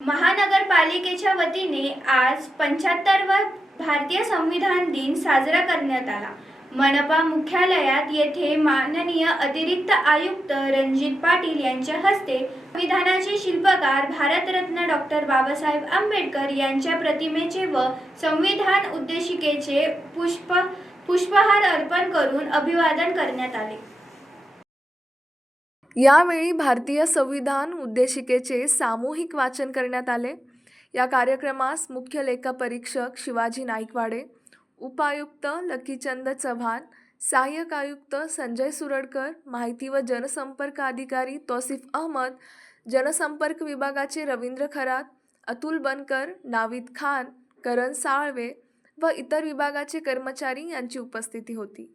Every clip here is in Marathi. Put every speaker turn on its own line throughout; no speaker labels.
महानगरपालिकेच्या वतीने आज पंच्याहत्तरवा भारतीय संविधान दिन साजरा करण्यात आला. मनपा मुख्यालयात येथे माननीय अतिरिक्त आयुक्त रणजित पाटील यांच्या हस्ते संविधानाचे शिल्पकार भारतरत्न डॉक्टर बाबासाहेब आंबेडकर यांच्या प्रतिमेचे व संविधान उद्देशिकेचे पुष्प पुष्पहार अर्पण करून अभिवादन करण्यात आले.
यावेळी भारतीय संविधान उद्देशिकेचे सामूहिक वाचन करण्यात आले. या कार्यक्रमास मुख्य लेखापरीक्षक शिवाजी नाईकवाडे उपायुक्त लकीचंद चव्हाण सहाय्यक आयुक्त संजय सुरडकर माहिती व जनसंपर्क अधिकारी तौसिफ अहमद जनसंपर्क विभागाचे रवींद्र खरात अतुल बनकर नाविद खान करण साळवे व इतर विभागाचे कर्मचारी यांची उपस्थिती होती.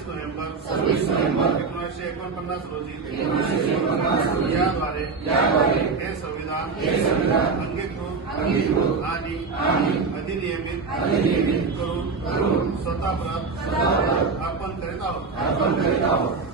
एकोणपन्नास रोजी याद्वारे हे संविधान अंगीकृत आणि अधिनियमित करून स्वतः अर्पण करीत आहोत.